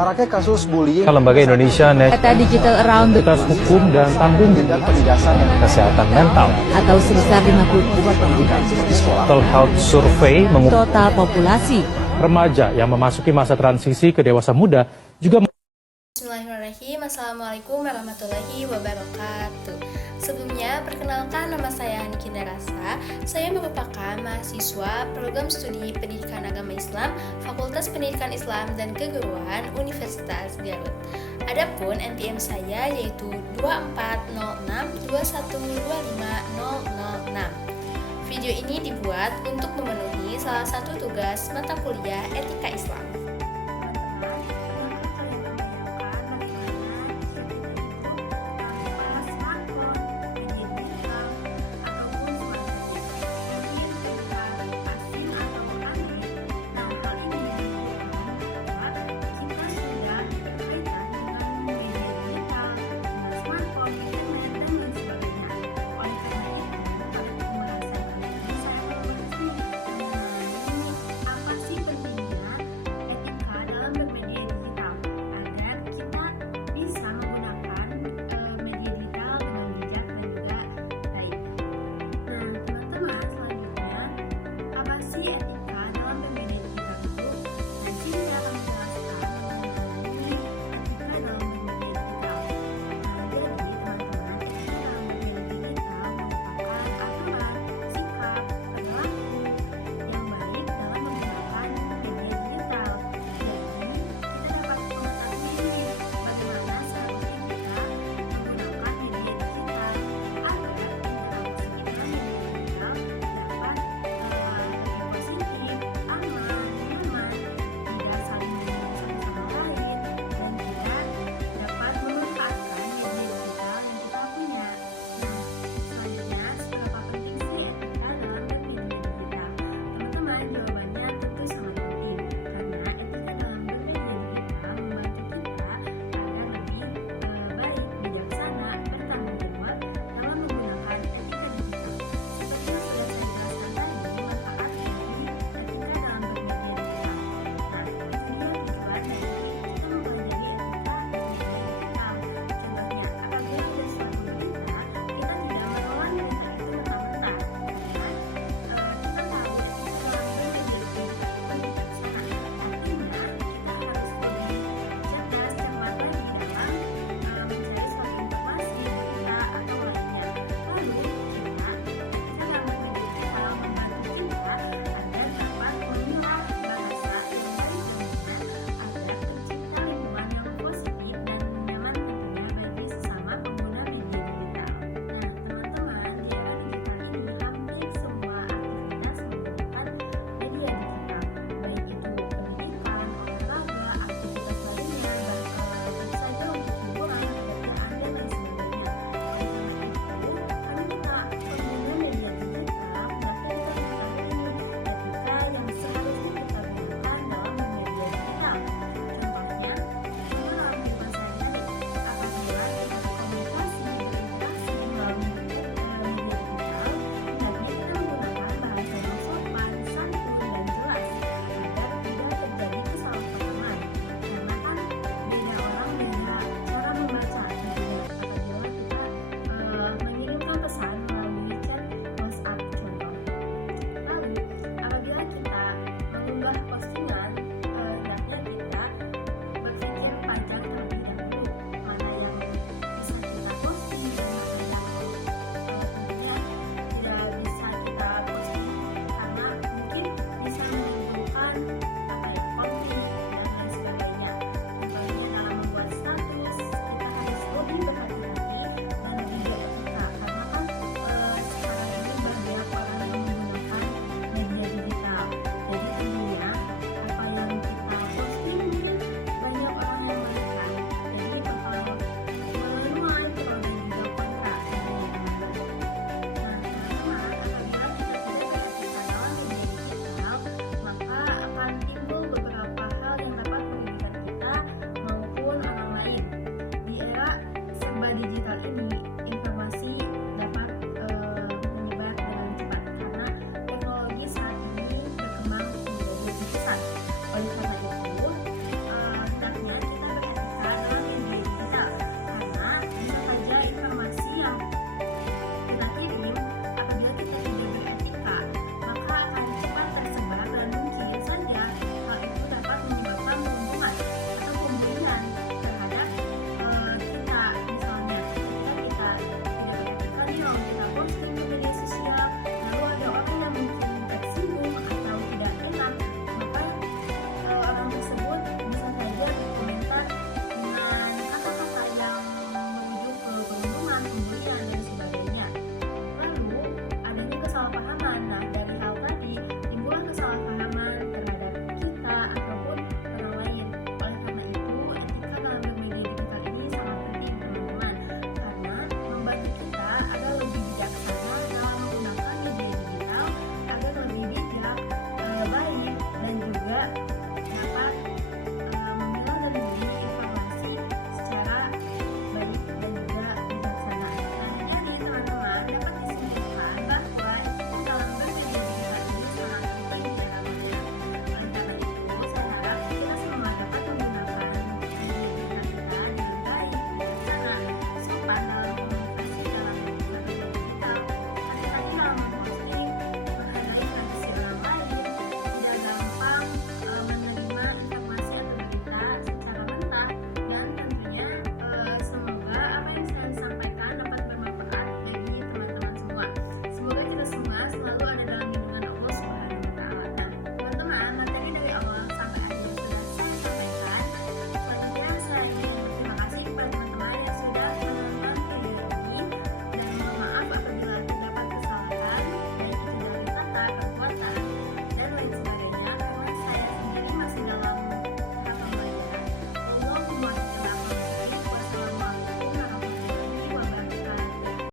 Maraknya kasus bullying, Lembaga Indonesia Data Digital Around the Netas Hukum dan Tanggung tindak penindasan yang Kesehatan Mental atau sebesar 50 hubungan pendidikan seperti sekolah. Mental Health Survey mengukur total populasi. remaja yang memasuki masa transisi ke dewasa muda juga Bismillahirrahmanirrahim. Assalamualaikum warahmatullahi wabarakatuh. Sebelumnya, perkenalkan nama saya Nikinda Rasa. Saya merupakan mahasiswa program studi Pendidikan Agama Islam, Fakultas Pendidikan Islam dan Keguruan Universitas Garut. Adapun NPM saya yaitu 240621250006. Video ini dibuat untuk memenuhi salah satu tugas mata kuliah Etika Islam.